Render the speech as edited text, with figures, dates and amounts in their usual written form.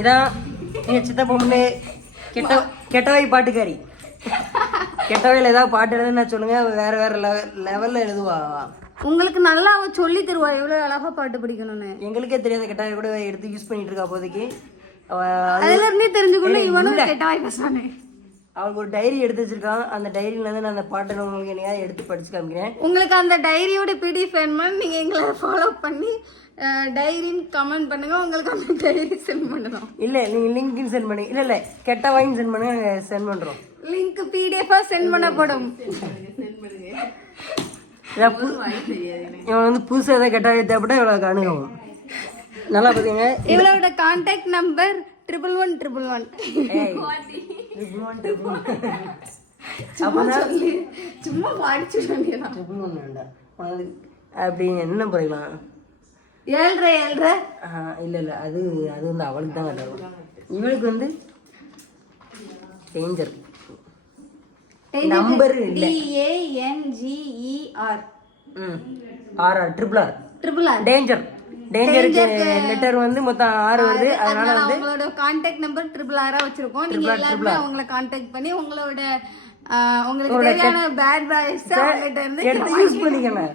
இதான் எங்கள் சித்தப்பா பொண்ணு கெட்டவை பாட்டுக்காரி. கெட்டவையில் ஏதாவது பாட்டு எழுதுன்னா சொல்லுங்க, வேற வேற லெவலில் எழுதுவா. உங்களுக்கு நல்லா அவ சொல்லி தருவா எவ்வளவு அழகா பாட்டு படிக்கணும்னு. எங்களுக்கே தெரியாத கெட்டவை கூட எடுத்து யூஸ் பண்ணிட்டு இருக்கா அப்போதைக்கு. அதுல இருந்தே தெரிஞ்சுக்கணும் இவனும் கெட்டவாய் பேசுறானே. அவளுக்கு ஒரு டைரி எடுத்து வச்சிருக்கான். அந்த டைரியில இருந்து நான் அந்த பாட்டை உங்களுக்கு என்னையாவது எடுத்து படிச்சு காமிக்கிறேன். உங்களுக்கு அந்த டைரியோட பிடிஎஃப் வேணுமா நீங்க எங்களை ஃபாலோ பண்ணி டைரின்னு கமெண்ட் பண்ணுங்க, உங்களுக்கு அந்த டைரி சென்ட் பண்ணலாம். இல்ல நீங்க லிங்க் சென்ட் பண்ணி இல்ல கெட்டவாயின்னு சென்ட் பண்ணுங்க, சென்ட் பண்றோம். லிங்க் பிடிஎஃபா சென்ட் பண்ணப்படும். இவன் வந்து புதுசாக ஏதாவது கெட்டவே தேவைப்பட்டா இவ்வளோ அணுகவும். நல்லா பார்த்தீங்க. இவளோட கான்டாக்ட் நம்பர் 111111. சும்மா பாடிச்சு அப்படி என்ன பண்ணிக்கலாம். 7 இல்லை அது வந்து அவளுக்கு தான் கட்டணும். இவளுக்கு வந்து டேஞ்சர் நம்பர் இல்லை. TANGER danger. டேஞ்சருக்கு லெட்டர் வந்து மொத்தம் 6 வருது. அதனால வந்து உங்களோட கான்டாக்ட் நம்பர் 666 வச்சிருக்கோம். நீங்க எல்லாரும் அவங்கள கான்டாக்ட் பண்ணி உங்களுக்கு தேவையான பேட் பாய்ஸ் அவங்ககிட்ட இருந்து எடுத்து யூஸ் பண்ணிக்கணும்.